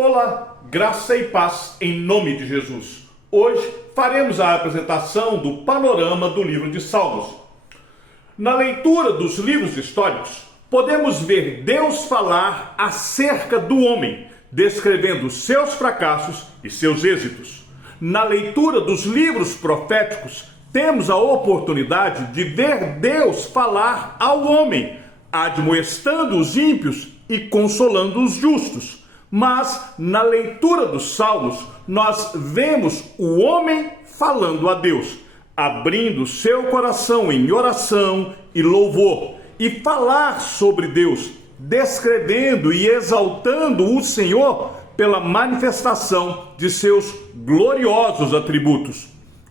Olá, graça e paz em nome de Jesus. Hoje faremos a apresentação do panorama do livro de Salmos. Na leitura dos livros históricos, podemos ver Deus falar acerca do homem, descrevendo seus fracassos e seus êxitos. Na leitura dos livros proféticos, temos a oportunidade de ver Deus falar ao homem, admoestando os ímpios e consolando os justos. Mas na leitura dos Salmos, nós vemos o homem falando a Deus, abrindo seu coração em oração e louvor, e falar sobre Deus, descrevendo e exaltando o Senhor pela manifestação de seus gloriosos atributos.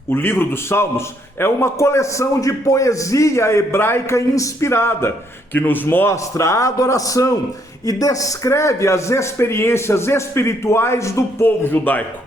O livro dos Salmos é uma coleção de poesia hebraica inspirada, que nos mostra a adoração e descreve as experiências espirituais do povo judaico.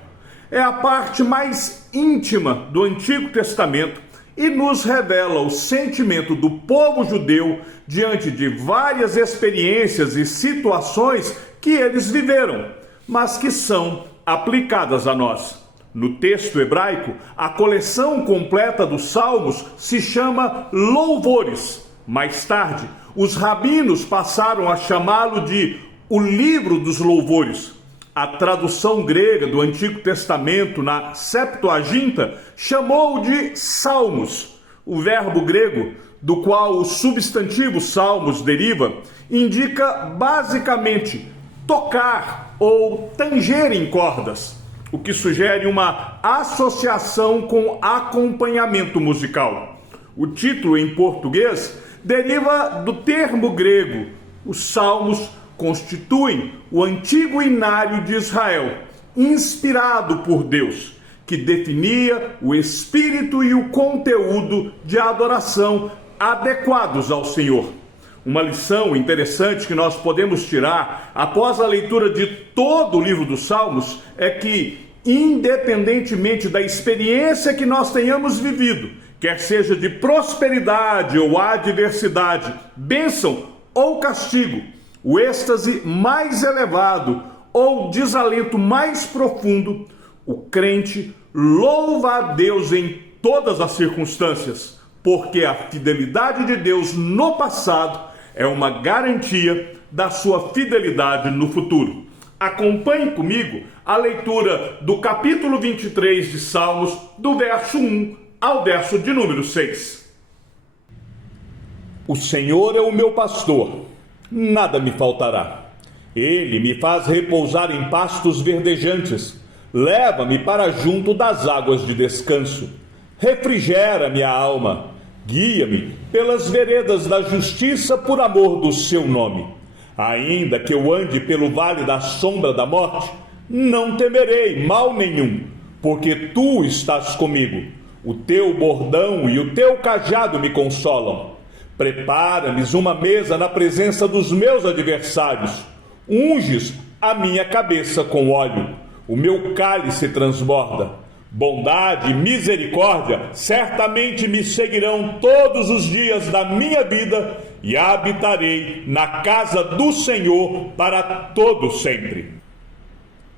É a parte mais íntima do Antigo Testamento e nos revela o sentimento do povo judeu diante de várias experiências e situações que eles viveram, mas que são aplicadas a nós. No texto hebraico, a coleção completa dos Salmos se chama Louvores. Mais tarde, os rabinos passaram a chamá-lo de o Livro dos Louvores. A tradução grega do Antigo Testamento, na Septuaginta, chamou de Salmos. O verbo grego, do qual o substantivo salmos deriva, indica basicamente tocar ou tanger em cordas, o que sugere uma associação com acompanhamento musical. O título em português deriva do termo grego. Os salmos constituem o antigo inário de Israel, inspirado por Deus, que definia o espírito e o conteúdo de adoração adequados ao Senhor. Uma lição interessante que nós podemos tirar após a leitura de todo o livro dos Salmos é que, independentemente da experiência que nós tenhamos vivido, quer seja de prosperidade ou adversidade, bênção ou castigo, o êxtase mais elevado ou desalento mais profundo, o crente louva a Deus em todas as circunstâncias, porque a fidelidade de Deus no passado é uma garantia da sua fidelidade no futuro. Acompanhe comigo a leitura do capítulo 23 de Salmos, do verso 1 ao verso de número 6. O Senhor é o meu pastor, nada me faltará. Ele me faz repousar em pastos verdejantes, leva-me para junto das águas de descanso, refrigera minha alma, guia-me pelas veredas da justiça por amor do seu nome. Ainda que eu ande pelo vale da sombra da morte, não temerei mal nenhum, porque tu estás comigo. O teu bordão e o teu cajado me consolam. Prepara-lhes uma mesa na presença dos meus adversários. Unges a minha cabeça com óleo. O meu cálice transborda. Bondade e misericórdia certamente me seguirão todos os dias da minha vida e habitarei na casa do Senhor para todo sempre.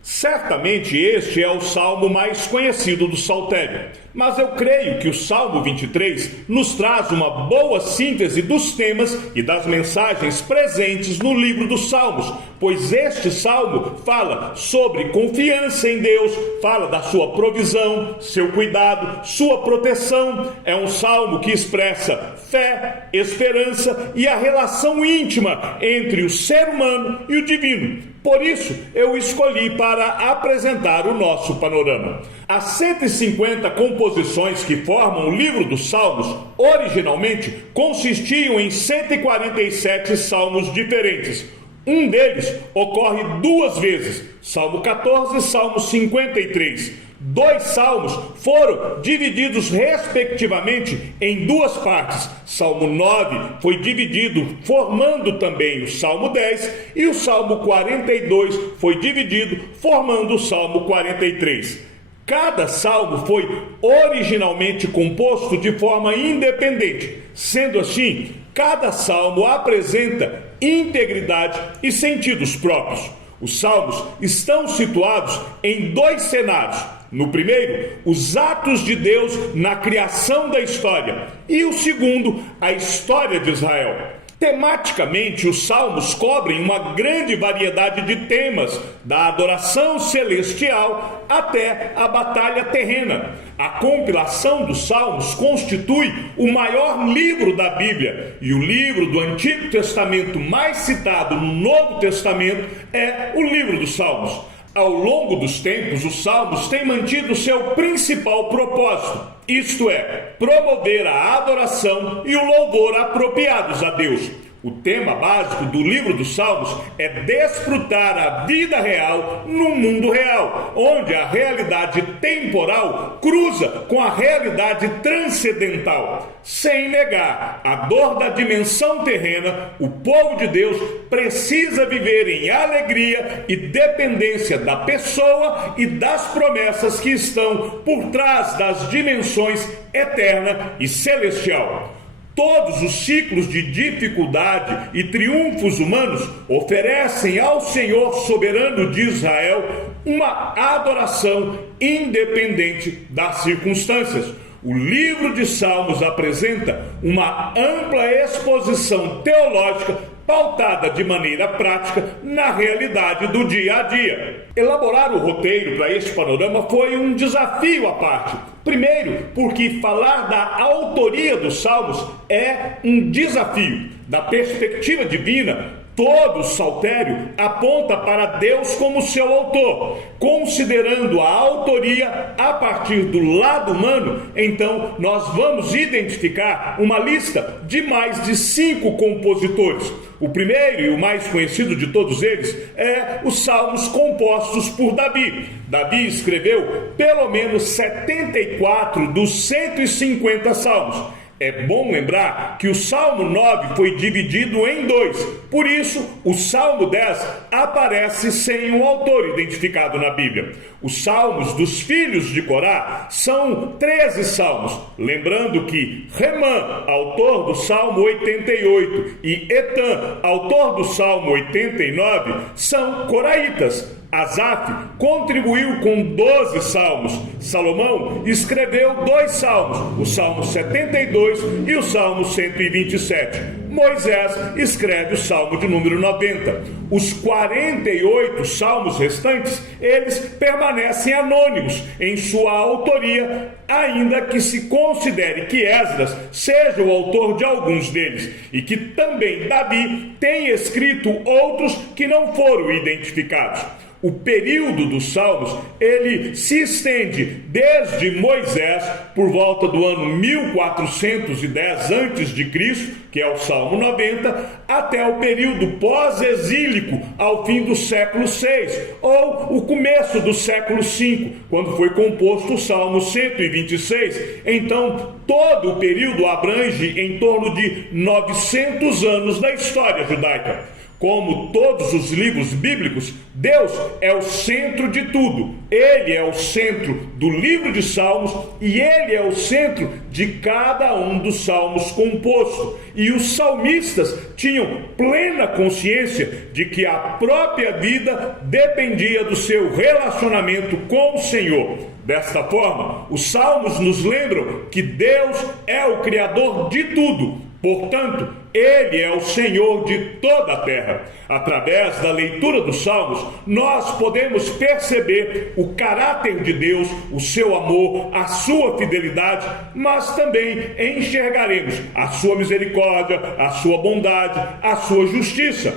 Certamente este é o salmo mais conhecido do saltério, mas eu creio que o Salmo 23 nos traz uma boa síntese dos temas e das mensagens presentes no livro dos Salmos, pois este salmo fala sobre confiança em Deus, fala da sua provisão, seu cuidado, sua proteção. É um salmo que expressa fé, esperança e a relação íntima entre o ser humano e o divino. Por isso, eu escolhi para apresentar o nosso panorama. As 150 composições que formam o livro dos Salmos, originalmente, consistiam em 147 salmos diferentes. Um deles ocorre duas vezes, Salmo 14 e Salmo 53. Dois salmos foram divididos respectivamente em duas partes. Salmo 9 foi dividido formando também o Salmo 10 e o Salmo 42 foi dividido formando o Salmo 43. Cada salmo foi originalmente composto de forma independente. Sendo assim, cada salmo apresenta integridade e sentidos próprios. Os salmos estão situados em dois cenários. No primeiro, os atos de Deus na criação da história, e o segundo, a história de Israel. Tematicamente, os salmos cobrem uma grande variedade de temas, da adoração celestial até a batalha terrena. A compilação dos salmos constitui o maior livro da Bíblia, e o livro do Antigo Testamento mais citado no Novo Testamento é o livro dos Salmos. Ao longo dos tempos, os salmos têm mantido seu principal propósito, isto é, promover a adoração e o louvor apropriados a Deus. O tema básico do livro dos Salmos é desfrutar a vida real no mundo real, onde a realidade temporal cruza com a realidade transcendental. Sem negar a dor da dimensão terrena, o povo de Deus precisa viver em alegria e dependência da pessoa e das promessas que estão por trás das dimensões eterna e celestial. Todos os ciclos de dificuldade e triunfos humanos oferecem ao Senhor soberano de Israel uma adoração independente das circunstâncias. O livro de Salmos apresenta uma ampla exposição teológica pautada de maneira prática na realidade do dia a dia. Elaborar o roteiro para este panorama foi um desafio à parte. Primeiro, porque falar da autoria dos Salmos é um desafio. Da perspectiva divina, todo o saltério aponta para Deus como seu autor. Considerando a autoria a partir do lado humano, então nós vamos identificar uma lista de mais de 5 compositores. O primeiro e o mais conhecido de todos eles é os Salmos compostos por Davi. Davi escreveu pelo menos 74 dos 150 salmos. É bom lembrar que o Salmo 9 foi dividido em 2, por isso o Salmo 10 aparece sem um autor identificado na Bíblia. Os Salmos dos filhos de Corá são 13 salmos, lembrando que Remã, autor do Salmo 88, e Etan, autor do Salmo 89, são coraitas. Asaf contribuiu com 12 salmos. Salomão escreveu 2 salmos, o Salmo 72 e o Salmo 127. Moisés escreve o Salmo de número 90. Os 48 salmos restantes, eles permanecem anônimos em sua autoria, ainda que se considere que Esdras seja o autor de alguns deles, e que também Davi tenha escrito outros que não foram identificados. O período dos Salmos, ele se estende desde Moisés, por volta do ano 1410 a.C., que é o Salmo 90, até o período pós-exílico, ao fim do século VI, ou o começo do século V, quando foi composto o Salmo 126. Então, todo o período abrange em torno de 900 anos da história judaica. Como todos os livros bíblicos, Deus é o centro de tudo. Ele é o centro do livro de Salmos e Ele é o centro de cada um dos salmos compostos. E os salmistas tinham plena consciência de que a própria vida dependia do seu relacionamento com o Senhor. Desta forma, os salmos nos lembram que Deus é o Criador de tudo. Portanto, Ele é o Senhor de toda a terra. Através da leitura dos Salmos, nós podemos perceber o caráter de Deus, o seu amor, a sua fidelidade, mas também enxergaremos a sua misericórdia, a sua bondade, a sua justiça.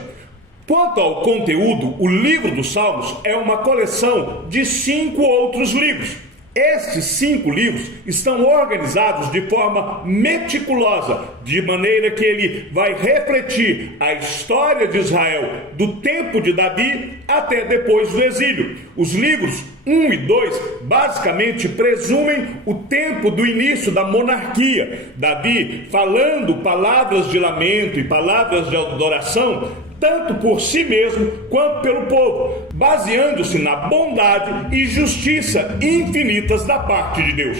Quanto ao conteúdo, o livro dos Salmos é uma coleção de 5 outros livros. Estes 5 livros estão organizados de forma meticulosa, de maneira que ele vai refletir a história de Israel do tempo de Davi até depois do exílio. Os livros 1 e 2 basicamente presumem o tempo do início da monarquia. Davi falando palavras de lamento e palavras de adoração, tanto por si mesmo quanto pelo povo, baseando-se na bondade e justiça infinitas da parte de Deus.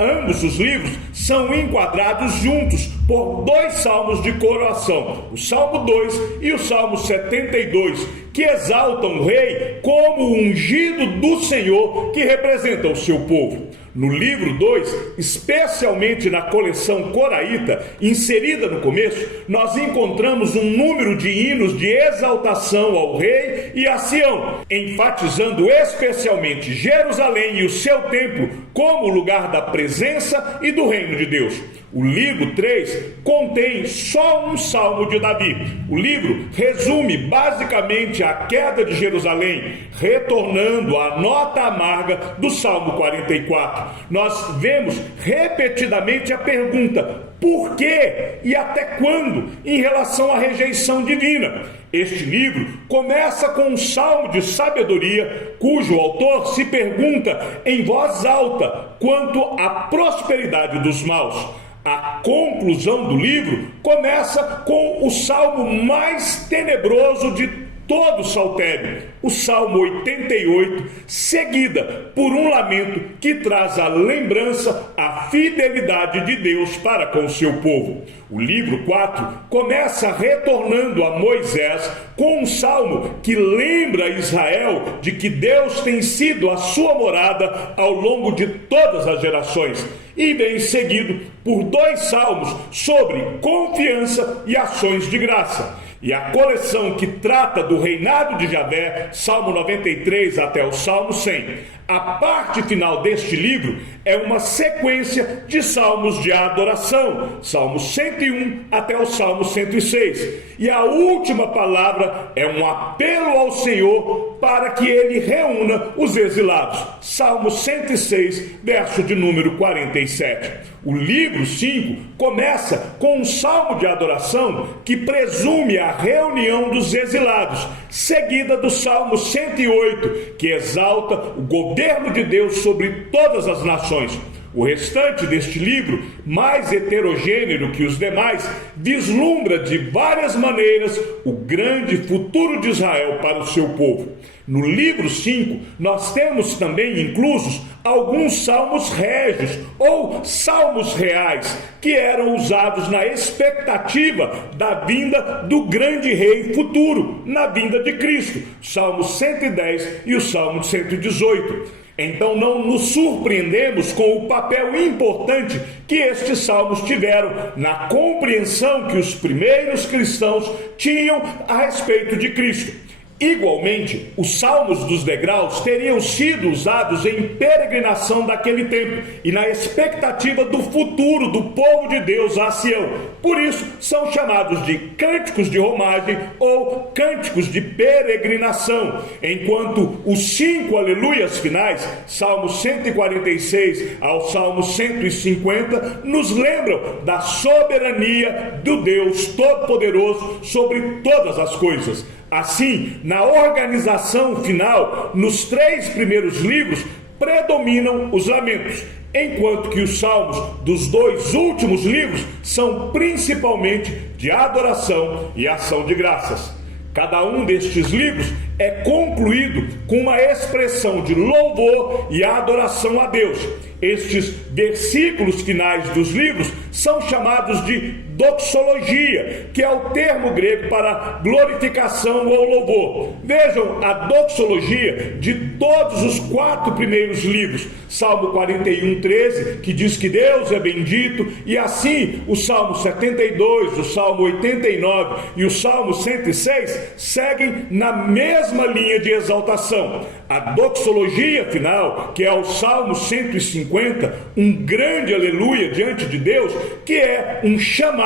Ambos os livros são enquadrados juntos por 2 salmos de coroação, o Salmo 2 e o Salmo 72, que exaltam o rei como o ungido do Senhor que representa o seu povo. No livro 2, especialmente na coleção coraíta, inserida no começo, nós encontramos um número de hinos de exaltação ao rei e a Sião, enfatizando especialmente Jerusalém e o seu templo como lugar da presença e do reino de Deus. O livro 3 contém só um salmo de Davi. O livro resume basicamente a queda de Jerusalém, retornando à nota amarga do Salmo 44. Nós vemos repetidamente a pergunta: por quê e até quando em relação à rejeição divina? Este livro começa com um salmo de sabedoria, cujo autor se pergunta em voz alta quanto à prosperidade dos maus. A conclusão do livro começa com o salmo mais tenebroso de todo o saltério, o Salmo 88, seguida por um lamento que traz a lembrança, a fidelidade de Deus para com o seu povo. O livro 4 começa retornando a Moisés com um salmo que lembra Israel de que Deus tem sido a sua morada ao longo de todas as gerações, e vem seguido por 2 salmos sobre confiança e ações de graça. E a coleção que trata do reinado de Javé, Salmo 93 até o Salmo 100. A parte final deste livro é uma sequência de salmos de adoração, Salmo 101 até o Salmo 106. E a última palavra é um apelo ao Senhor para que ele reúna os exilados, Salmo 106, verso de número 47. O livro 5 começa com um salmo de adoração que presume a reunião dos exilados, seguida do Salmo 108, que exalta o governo de Deus sobre todas as nações. O restante deste livro, mais heterogêneo que os demais, vislumbra de várias maneiras o grande futuro de Israel para o seu povo. No livro 5, nós temos também inclusos alguns salmos régios ou salmos reais, que eram usados na expectativa da vinda do grande rei futuro, na vinda de Cristo, Salmo 110 e o Salmo 118. Então não nos surpreendemos com o papel importante que estes salmos tiveram na compreensão que os primeiros cristãos tinham a respeito de Cristo. Igualmente, os salmos dos degraus teriam sido usados em peregrinação daquele tempo e na expectativa do futuro do povo de Deus a Sião. Por isso, são chamados de cânticos de romagem ou cânticos de peregrinação, enquanto os 5 aleluias finais, Salmo 146 ao Salmo 150, nos lembram da soberania do Deus Todo-Poderoso sobre todas as coisas. Assim, na organização final, nos 3 primeiros livros, predominam os lamentos, enquanto que os salmos dos 2 últimos livros são principalmente de adoração e ação de graças. Cada um destes livros é concluído com uma expressão de louvor e adoração a Deus. Estes versículos finais dos livros são chamados de doxologia, que é o termo grego para glorificação ou louvor. Vejam a doxologia de todos os 4 primeiros livros. Salmo 41, 13, que diz que Deus é bendito, e assim o Salmo 72, o Salmo 89 e o Salmo 106 seguem na mesma linha de exaltação. A doxologia final, que é o Salmo 150, um grande aleluia diante de Deus, que é um chamado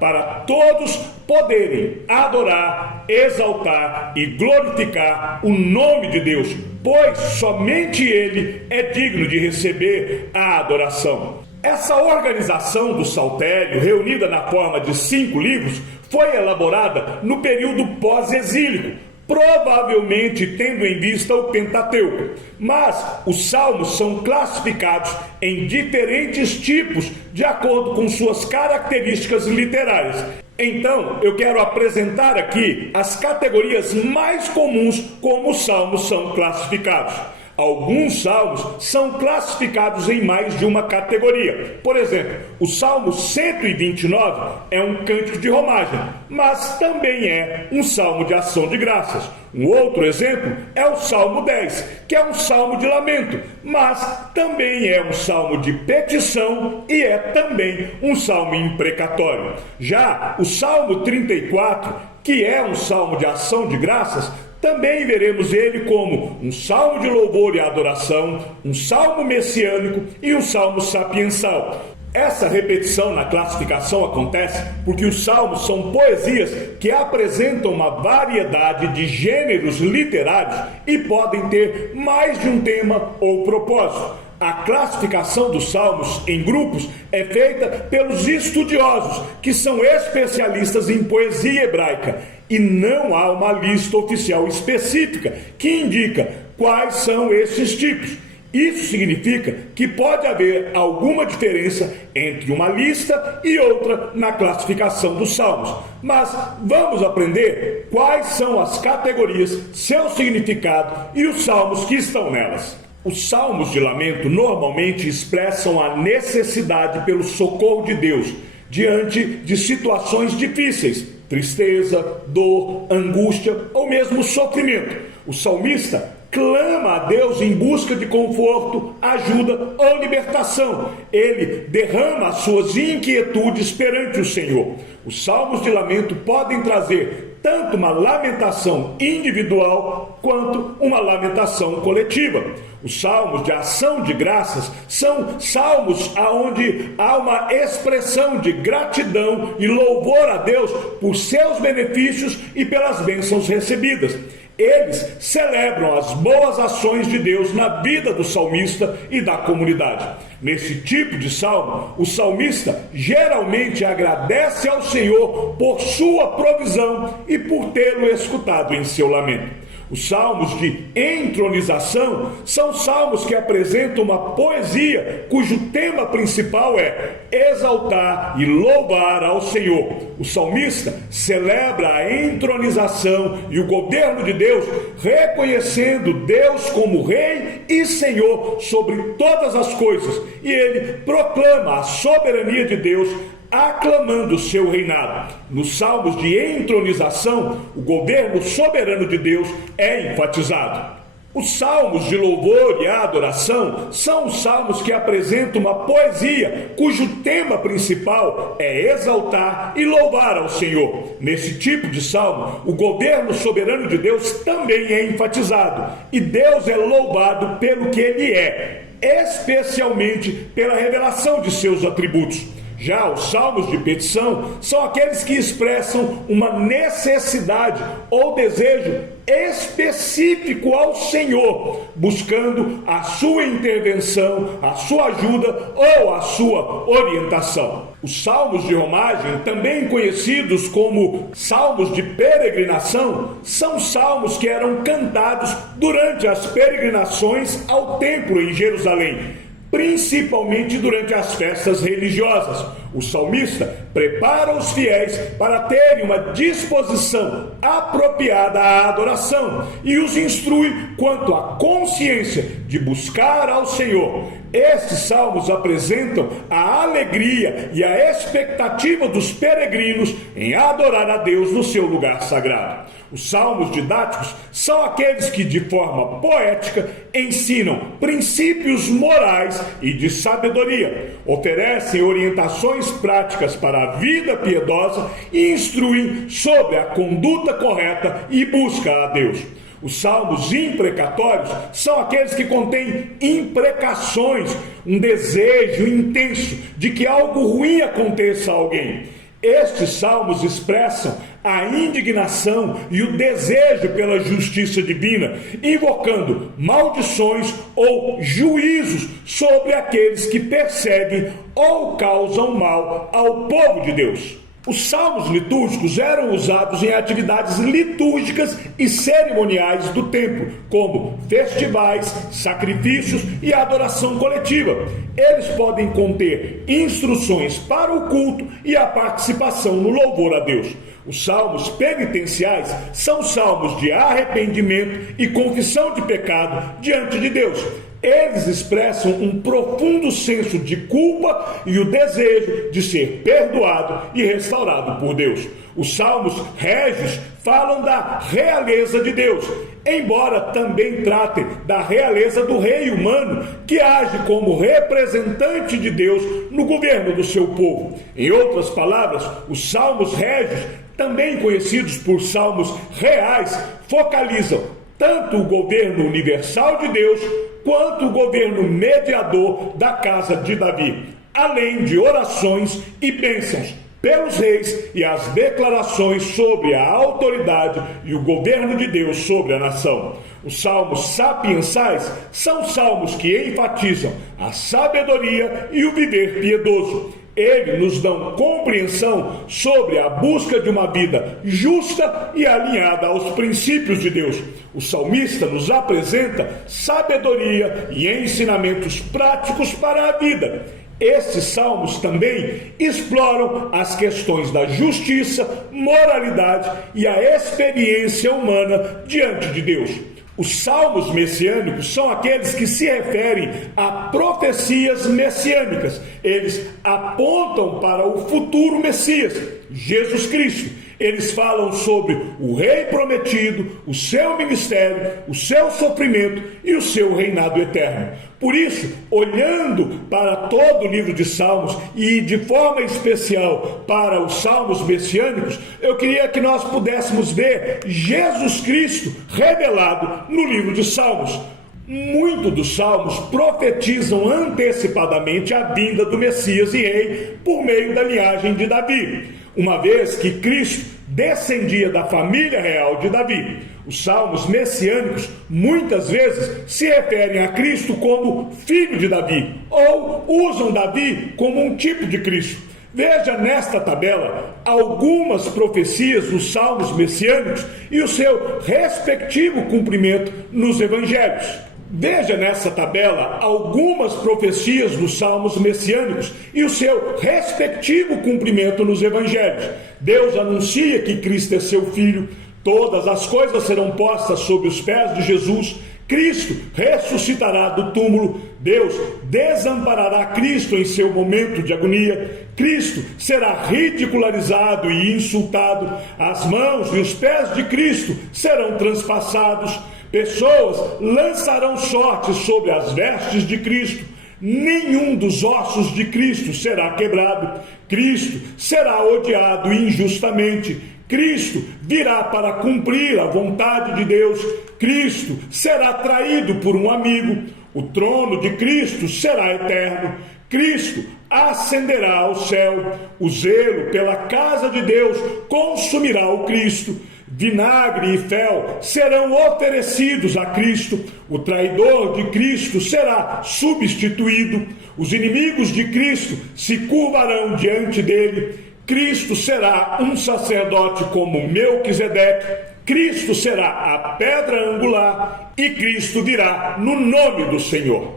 para todos poderem adorar, exaltar e glorificar o nome de Deus, pois somente Ele é digno de receber a adoração. Essa organização do saltério, reunida na forma de 5 livros, foi elaborada no período pós-exílico, provavelmente tendo em vista o Pentateuco. Mas os salmos são classificados em diferentes tipos de acordo com suas características literárias. Então, eu quero apresentar aqui as categorias mais comuns como os salmos são classificados. Alguns salmos são classificados em mais de uma categoria. Por exemplo, o Salmo 129 é um cântico de romagem, mas também é um salmo de ação de graças. Um outro exemplo é o Salmo 10, que é um salmo de lamento, mas também é um salmo de petição e é também um salmo imprecatório. Já o Salmo 34, que é um salmo de ação de graças, também veremos ele como um salmo de louvor e adoração, um salmo messiânico e um salmo sapiensal. Essa repetição na classificação acontece porque os salmos são poesias que apresentam uma variedade de gêneros literários e podem ter mais de um tema ou propósito. A classificação dos salmos em grupos é feita pelos estudiosos, que são especialistas em poesia hebraica, e não há uma lista oficial específica que indica quais são esses tipos. Isso significa que pode haver alguma diferença entre uma lista e outra na classificação dos salmos. Mas vamos aprender quais são as categorias, seu significado e os salmos que estão nelas. Os salmos de lamento normalmente expressam a necessidade pelo socorro de Deus diante de situações difíceis, tristeza, dor, angústia ou mesmo sofrimento. O salmista clama a Deus em busca de conforto, ajuda ou libertação. Ele derrama as suas inquietudes perante o Senhor. Os salmos de lamento podem trazer tanto uma lamentação individual quanto uma lamentação coletiva. Os salmos de ação de graças são salmos onde há uma expressão de gratidão e louvor a Deus por seus benefícios e pelas bênçãos recebidas. Eles celebram as boas ações de Deus na vida do salmista e da comunidade. Nesse tipo de salmo, o salmista geralmente agradece ao Senhor por sua provisão e por tê-lo escutado em seu lamento. Os salmos de entronização são salmos que apresentam uma poesia cujo tema principal é exaltar e louvar ao Senhor. O salmista celebra a entronização e o governo de Deus, reconhecendo Deus como Rei e Senhor sobre todas as coisas, e ele proclama a soberania de Deus, aclamando o seu reinado. Nos salmos de entronização, o governo soberano de Deus é enfatizado. Os salmos de louvor e adoração são os salmos que apresentam uma poesia cujo tema principal é exaltar e louvar ao Senhor. Nesse tipo de salmo, o governo soberano de Deus também é enfatizado, e Deus é louvado pelo que Ele é, especialmente pela revelação de seus atributos. Já os salmos de petição são aqueles que expressam uma necessidade ou desejo específico ao Senhor, buscando a sua intervenção, a sua ajuda ou a sua orientação. Os salmos de romagem, também conhecidos como salmos de peregrinação, são salmos que eram cantados durante as peregrinações ao templo em Jerusalém, principalmente durante as festas religiosas. O salmista prepara os fiéis para terem uma disposição apropriada à adoração e os instrui quanto à consciência de buscar ao Senhor. Estes salmos apresentam a alegria e a expectativa dos peregrinos em adorar a Deus no seu lugar sagrado. Os salmos didáticos são aqueles que, de forma poética, ensinam princípios morais e de sabedoria, oferecem orientações práticas para a vida piedosa e instruem sobre a conduta correta e busca a Deus. Os salmos imprecatórios são aqueles que contêm imprecações, um desejo intenso de que algo ruim aconteça a alguém. Estes salmos expressam a indignação e o desejo pela justiça divina, invocando maldições ou juízos sobre aqueles que perseguem ou causam mal ao povo de Deus. Os salmos litúrgicos eram usados em atividades litúrgicas e cerimoniais do templo, como festivais, sacrifícios e adoração coletiva. Eles podem conter instruções para o culto e a participação no louvor a Deus. Os salmos penitenciais são salmos de arrependimento e confissão de pecado diante de Deus. Eles expressam um profundo senso de culpa e o desejo de ser perdoado e restaurado por Deus. Os salmos régios falam da realeza de Deus, embora também tratem da realeza do rei humano, que age como representante de Deus no governo do seu povo. Em outras palavras, os salmos régios, também conhecidos por salmos reais, focalizam tanto o governo universal de Deus quanto o governo mediador da casa de Davi, além de orações e bênçãos pelos reis e as declarações sobre a autoridade e o governo de Deus sobre a nação. Os salmos sapiensais são salmos que enfatizam a sabedoria e o viver piedoso. Eles nos dão compreensão sobre a busca de uma vida justa e alinhada aos princípios de Deus. O salmista nos apresenta sabedoria e ensinamentos práticos para a vida. Estes salmos também exploram as questões da justiça, moralidade e a experiência humana diante de Deus. Os salmos messiânicos são aqueles que se referem a profecias messiânicas. Eles apontam para o futuro Messias, Jesus Cristo. Eles falam sobre o rei prometido, o seu ministério, o seu sofrimento e o seu reinado eterno. Por isso, olhando para todo o livro de Salmos e de forma especial para os salmos messiânicos, eu queria que nós pudéssemos ver Jesus Cristo revelado no livro de Salmos. Muitos dos salmos profetizam antecipadamente a vinda do Messias e Rei por meio da linhagem de Davi, uma vez que Cristo descendia da família real de Davi. Os salmos messiânicos muitas vezes se referem a Cristo como filho de Davi, ou usam Davi como um tipo de Cristo. Veja nesta tabela algumas profecias dos salmos messiânicos e o seu respectivo cumprimento nos evangelhos. Veja nessa tabela algumas profecias dos salmos messiânicos e o seu respectivo cumprimento nos evangelhos. Deus anuncia que Cristo é seu filho, todas as coisas serão postas sob os pés de Jesus, Cristo ressuscitará do túmulo, Deus desamparará Cristo em seu momento de agonia, Cristo será ridicularizado e insultado, as mãos e os pés de Cristo serão transpassados, pessoas lançarão sortes sobre as vestes de Cristo, nenhum dos ossos de Cristo será quebrado, Cristo será odiado injustamente, Cristo virá para cumprir a vontade de Deus, Cristo será traído por um amigo, o trono de Cristo será eterno, Cristo ascenderá ao céu, o zelo pela casa de Deus consumirá o Cristo, vinagre e fel serão oferecidos a Cristo, o traidor de Cristo será substituído, os inimigos de Cristo se curvarão diante dele, Cristo será um sacerdote como Melquisedeque, Cristo será a pedra angular e Cristo virá no nome do Senhor.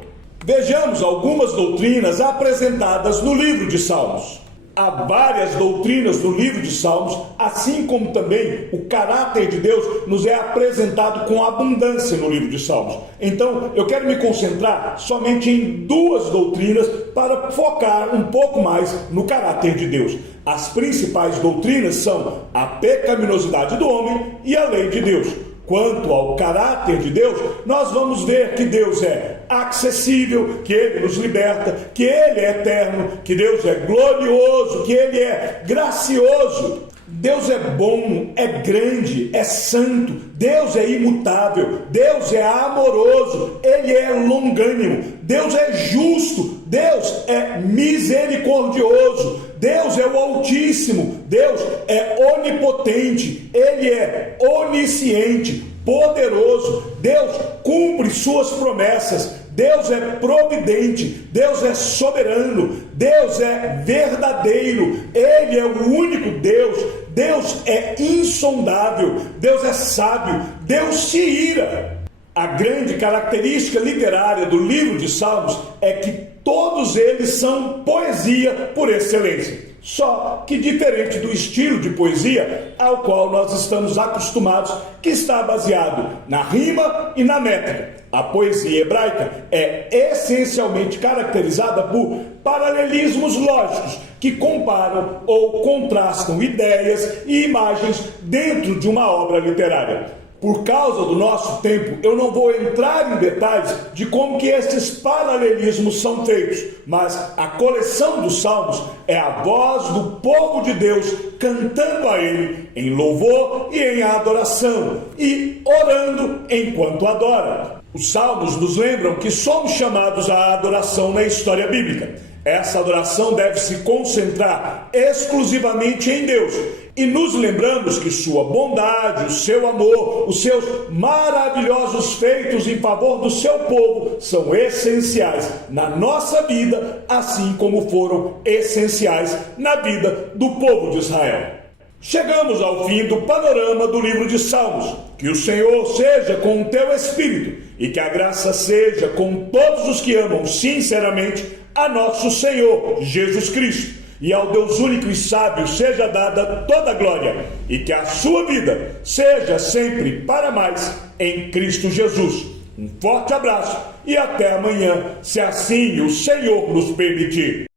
Vejamos algumas doutrinas apresentadas no livro de Salmos. Há várias doutrinas no livro de Salmos, assim como também o caráter de Deus nos é apresentado com abundância no livro de Salmos. Então, eu quero me concentrar somente em duas doutrinas para focar um pouco mais no caráter de Deus. As principais doutrinas são a pecaminosidade do homem e a lei de Deus. Quanto ao caráter de Deus, nós vamos ver que Deus é acessível, que Ele nos liberta, que Ele é eterno, que Deus é glorioso, que Ele é gracioso. Deus é bom, é grande, é santo, Deus é imutável, Deus é amoroso, Ele é longânimo, Deus é justo, Deus é misericordioso, Deus é o Altíssimo, Deus é onipotente, Ele é onisciente, poderoso, Deus cumpre suas promessas, Deus é providente, Deus é soberano, Deus é verdadeiro, Ele é o único Deus, Deus é insondável, Deus é sábio, Deus se ira. A grande característica literária do livro de Salmos é que todos eles são poesia por excelência. só que diferente do estilo de poesia ao qual nós estamos acostumados, que está baseado na rima e na métrica. A poesia hebraica é essencialmente caracterizada por paralelismos lógicos que comparam ou contrastam ideias e imagens dentro de uma obra literária. Por causa do nosso tempo, eu não vou entrar em detalhes de como que esses paralelismos são feitos, mas a coleção dos Salmos é a voz do povo de Deus cantando a Ele em louvor e em adoração e orando enquanto adora. Os Salmos nos lembram que somos chamados à adoração na história bíblica. Essa adoração deve se concentrar exclusivamente em Deus. E nos lembramos que sua bondade, o seu amor, os seus maravilhosos feitos em favor do seu povo são essenciais na nossa vida, assim como foram essenciais na vida do povo de Israel. Chegamos ao fim do panorama do livro de Salmos. Que o Senhor seja com o teu espírito e que a graça seja com todos os que amam sinceramente a nosso Senhor Jesus Cristo. E ao Deus único e sábio seja dada toda a glória, e que a sua vida seja sempre para mais em Cristo Jesus. Um forte abraço e até amanhã, se assim o Senhor nos permitir.